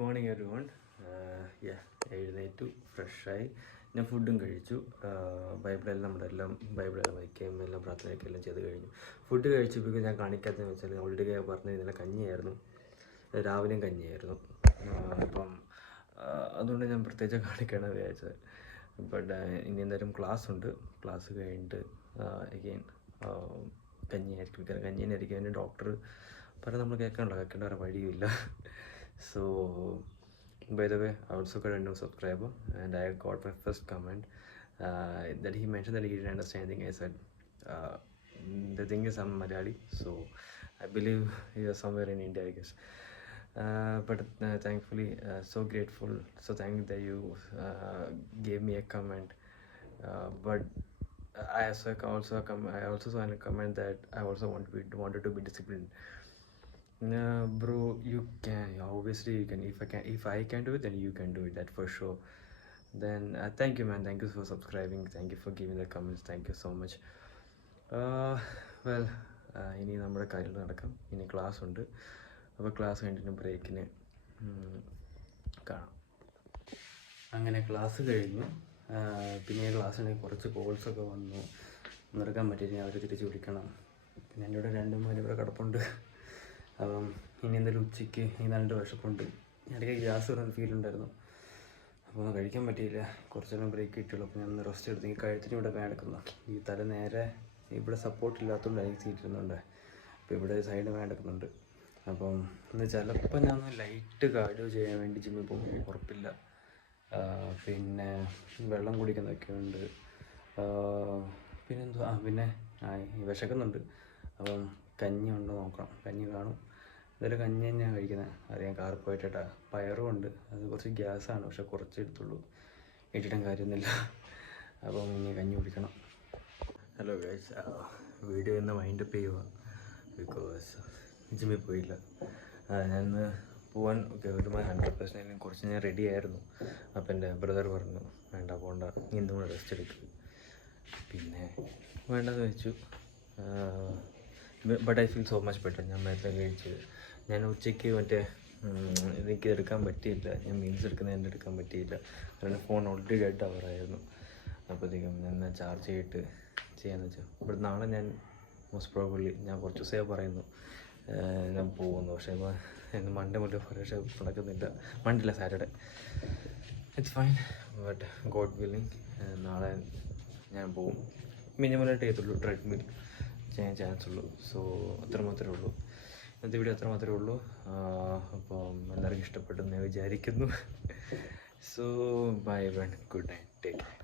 Morning every one. എഴുന്നേറ്റു, ഫ്രഷായി, ഞാൻ ഫുഡും കഴിച്ചു. ബൈബിളെല്ലാം നമ്മളെല്ലാം ബൈബിളെല്ലാം വായിക്കുകയും എല്ലാം പ്രാർത്ഥനയൊക്കെ എല്ലാം ചെയ്ത് കഴിഞ്ഞു. ഫുഡ് കഴിച്ചപ്പോൾ ഞാൻ കാണിക്കാത്തതെന്ന് വെച്ചാൽ ഓൾറെഡി പറഞ്ഞത് ഇന്നലെ കഞ്ഞിയായിരുന്നു, രാവിലെയും കഞ്ഞിയായിരുന്നു. അപ്പം അതുകൊണ്ട് ഞാൻ പ്രത്യേകിച്ച് കാണിക്കണം വിചാരിച്ചത്. ബട്ട് ഇനി എന്തായാലും ക്ലാസ് ഉണ്ട്. ക്ലാസ് കഴിഞ്ഞിട്ട് അഗെയിൻ കഞ്ഞിയായിരിക്കും. കഞ്ഞിനായിരിക്കും എൻ്റെ ഡോക്ടർ പറഞ്ഞ് നമ്മൾ കേൾക്കേണ്ട വേറെ വഴിയില്ല. So, by the way, I also got a new subscriber and I got my first comment that he mentioned that he didn't understand anything I said. The thing is I'm Malayali, so I believe he is somewhere in India, I guess. But thankfully, so grateful, so thankful that you gave me a comment. But I also saw in a comment that I also wanted to be disciplined. Bro, you can, obviously you can. If I can do it, then you can do it, that for sure. Then thank you, man. Thank you for subscribing, thank you for giving the comments, thank you so much. Well, ഇനി നമ്മുടെ കാര്യങ്ങൾ നടക്കാം. ഇനി class ഉണ്ട്. അപ്പോൾ class കഴിഞ്ഞിട്ട് ബ്രേക്കിന് കാണാം. അങ്ങനെ ക്ലാസ് കഴിഞ്ഞു. പിന്നെ ക്ലാസ്സിന് കുറച്ച് കോൾസൊക്കെ വന്നു, നടക്കാൻ പറ്റിയില്ല. അവർ തിരിച്ച് വിളിക്കണം. പിന്നെ എൻ്റെ ഇവിടെ 2 പേര് ഇവിടെ കിടപ്പുണ്ട്. അപ്പം ഇനി എന്തായാലും ഉച്ചയ്ക്ക് ഈ നല്ല വിശപ്പുണ്ട്. ഇടയ്ക്ക് ഗ്യാസ് വരുന്ന ഫീൽ ഉണ്ടായിരുന്നു, അപ്പോൾ ഒന്നും കഴിക്കാൻ പറ്റിയില്ല. കുറച്ച് നേരം ബ്രേക്ക് കിട്ടുള്ളൂ. അപ്പോൾ ഞാൻ ഒന്ന് റെസ്റ്റ് എടുത്തു. ഈ കഴുത്തിന് ഇവിടെ വേണ്ടക്കുന്നു. ഈ തല നേരെ ഇവിടെ സപ്പോർട്ട് ഇല്ലാത്തതുകൊണ്ട് എനിക്ക് സീറ്റ് ഇരുന്നുണ്ട്. അപ്പോൾ ഇവിടെ സൈഡ് വേണ്ടക്കുന്നുണ്ട്. അപ്പം ഇന്ന് ചിലപ്പോൾ ഞാൻ ലൈറ്റ് കാർഡിയോ ചെയ്യാൻ വേണ്ടി ജിമ്മിൽ പോകും, ഉറപ്പില്ല. പിന്നെ വെള്ളം കുടിക്കുന്നതൊക്കെ ഉണ്ട്. പിന്നെന്തുവാ, പിന്നെ വിശക്കുന്നുണ്ട്. അപ്പം കഞ്ഞി ഉണ്ടോ നോക്കണം. കഞ്ഞി കാണും. എന്തായാലും കഞ്ഞി തന്നെയാണ് കഴിക്കുന്നത്. അറിയാം, കാർബോഹൈഡ്രേറ്റാ. പയറും ഉണ്ട്, അത് കുറച്ച് ഗ്യാസാണ്, പക്ഷെ കുറച്ച് എടുത്തുള്ളൂ, ഇട്ടിട്ടും കാര്യമൊന്നുമില്ല. അപ്പം ഇനി കഞ്ഞി കുടിക്കണം. ഹലോ ഗൈസ്, വീഡിയോ ഇന്ന് വൈൻഡപ്പ് ചെയ്യുക. ബിക്കോസ് ജിമ്മിൽ പോയില്ല. ഞാൻ പോകാൻ ഒരു 100% കുറച്ച് ഞാൻ റെഡി ആയിരുന്നു. അപ്പം എൻ്റെ ബ്രദർ പറഞ്ഞു വേണ്ട പോകണ്ട, ഇന്നും കൂടെ റെസ്റ്റ് എടുക്കുക. പിന്നെ വേണ്ടെന്ന് വെച്ചു. But I feel so much better. ഞാൻ മരുന്ന് കഴിച്ച് ഞാൻ ഉച്ചയ്ക്ക് എനിക്ക് എടുക്കാൻ പറ്റിയില്ല. ഞാൻ മീൽസ് എടുക്കാൻ പറ്റിയില്ല. കാരണം ഫോൺ ഓൾറെഡി ഡെഡ് അവറായിരുന്നു. അപ്പോഴത്തേക്കും ഞാൻ ചാർജ് ചെയ്തിട്ട് ചെയ്യാമെന്ന് വെച്ചു. ബട്ട് നാളെ ഞാൻ മോസ്റ്റ് പ്രോബബ്ലി, ഞാൻ കുറച്ച് ദിവസമേ പറയുന്നു ഞാൻ പോകുന്നു. പക്ഷേ മൺഡേ മുതൽ പക്ഷേ നടക്കുന്നില്ല. Monday Saturday it's fine. But God willing നാളെ ഞാൻ പോകും. മിനിമലായിട്ട് ചെയ്തുള്ളൂ, ട്രെഡ്മിൽ ചെയ്യാൻ ചാൻസ് ഉള്ളൂ. സോ അത്രമാത്രമേ ഉള്ളൂ. ഇന്നത്തെ വീഡിയോ അത്രമാത്രമേ ഉള്ളൂ. അപ്പം എല്ലാവർക്കും ഇഷ്ടപ്പെട്ടെന്ന് ഞാൻ വിചാരിക്കുന്നു. So bye, good night, take care.